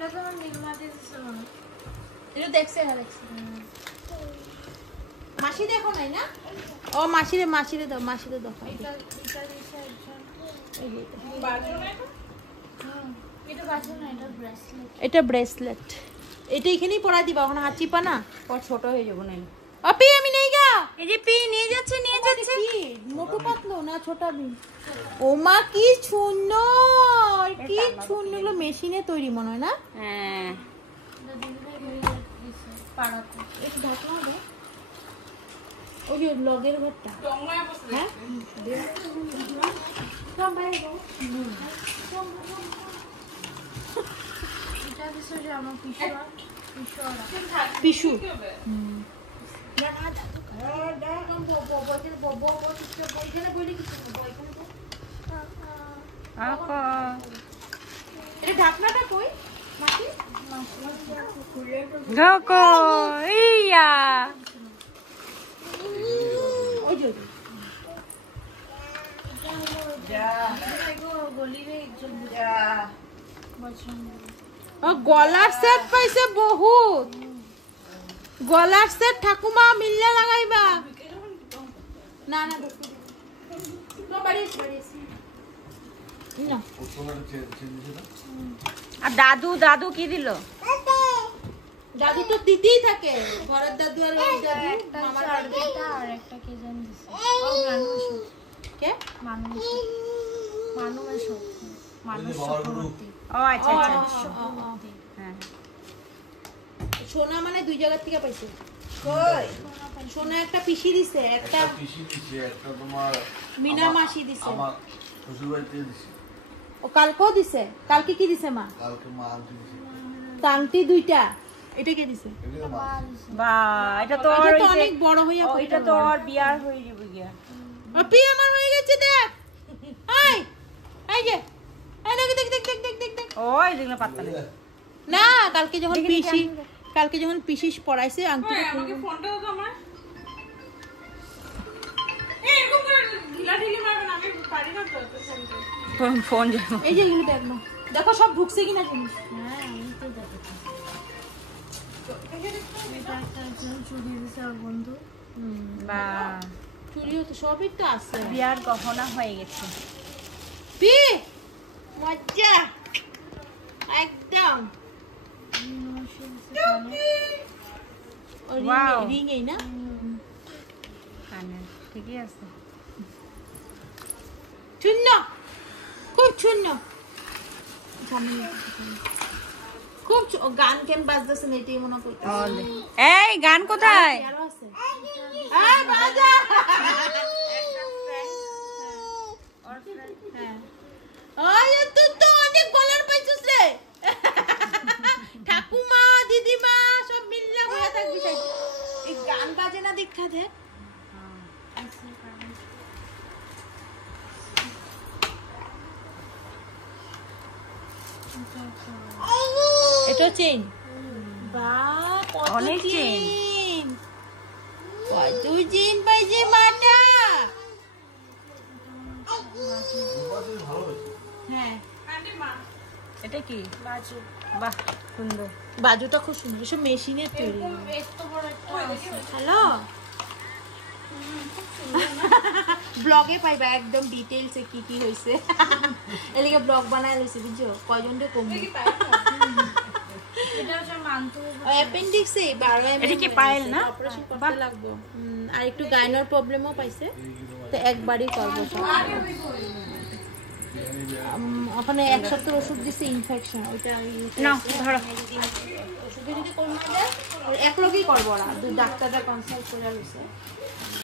এটা তো আমার নির্মাতে দিছিল না। এটা দেখছে না দেখছে। মাসি দেখো নাই না? ও মাসিরে দাও, মাসিরে দাও। এটা দিছে একজন। এই যে বাজো না এটা? এটা বাজো না, এটা ব্রেসলেট। এটা ব্রেসলেট। এটা এখানেই পরা দিবা, ওখানে হাত চিপা না। পর ছোট হয়ে যাবো না। আপি আমি নেই গা। এই যে পি নিয়ে যাচ্ছে কি মোটু পাতলো না ছোটা বি? ও মা কি সুন্দর, কি সুন্দর মেশিনে তৈরি মনে হয় না? হ্যাঁ পাড়াতে একটু ঢাকনা দে। ওই যে লগের ঘরটা হ্যাঁ পিসু ঢাকনাটা কই গলার সেট পাইছে বহুত। গলার সেট ঠাকুমা মিললে লাগাইবা না না আর দাদু দাদু কি দিল? দাদু তো দিতেই থাকে, ঘরের দাদু আর ওই দাদু মামার বাড়িতে। আর একটা কি জান দিছে ও মানুষ কে মানুষ সত্যি। ও আচ্ছা আচ্ছা হ্যাঁ সোনা মানে দুই জায়গা থেকে পাইছে। কই সোনা একটা পিসি দিছে, একটা পিসি দিছে, একটা তোমার মিনা মাসি দিছে, আমার শ্বশুর বাড়িতে দিছে। ও কালকেও দিছে। কালকে কি দিছে মা? কালকে মা আনতে দিছে। আংটি দুইটা। এটা কে দিছে? বা এটা তো অনেক বড় হইয়া এটা তো আর বিয়ার হয়ে যাবে গিয়া। আপি আমার হয়ে গেছে দেখ। আই এই যে এই দেখ দেখ দেখ দেখ দেখ দেখ ওই দেখলে পাত্তা নেই না। কালকে যখন পিসি পড়াইছে আংটিটা আমাকে ফোনটা দাও আমার। এই এরকম করে ঢিলাঢিলি মারবে না, আমি পারি না তো। ফোন যাও। এই যে এগুলো দেখো, দেখো সব ঢুকছে কিনা জিনিস। হ্যাঁ আমি তো দেখো এটা একটা চুরি দিছে আর বন্ধু। বা চুরিও তো সবই তো আছে। বিয়ার গহনা হয়ে গেছে। পি মজা একদম। ওয়াও রিং এই না কানে ঠিকই আছে। শূন্য খুব শূন্য খুব গান কেন বাজতেছে না এটাই মনে করতেছে। এই গান কোথায়? আরো আছে এই বাজা। ওই তুই তো অনেক গলার পাইছিস রে। ঠাকুমা দিদিমা সব মিললে বসে থাকবি। এই গান বাজে না দেখা দে। এটা চেইন বা অনেক চেইন। কত চেইন পাইছে মাটা। হ্যাঁ এটা কি বাজু? বাহ সুন্দর। বাজুটা খুব সুন্দর, সব মেশিনের তৈরি। হ্যালো ব্লগে পাইবা একদম ডিটেইলসে কি কি হইছে। এদিকে ব্লগ বানায় লইছে বুঝছো কয়জনরে কমবে। এটা হচ্ছে মানতো অ্যাপেন্ডিক্সে 12 এটা কি পাইল না? অপারেশন করতে লাগবে। আর একটু গাইনার প্রবলেমও পাইছে, তো একবারই করব। ওখানে এক সপ্তাহ ওষুধ দিছে ইনফেকশন, ওইটা না ধরো ওষুধে যদি কমে যায় এক লগেই করবো না, ডাক্তাররা কনসাল্ট করে লইছে।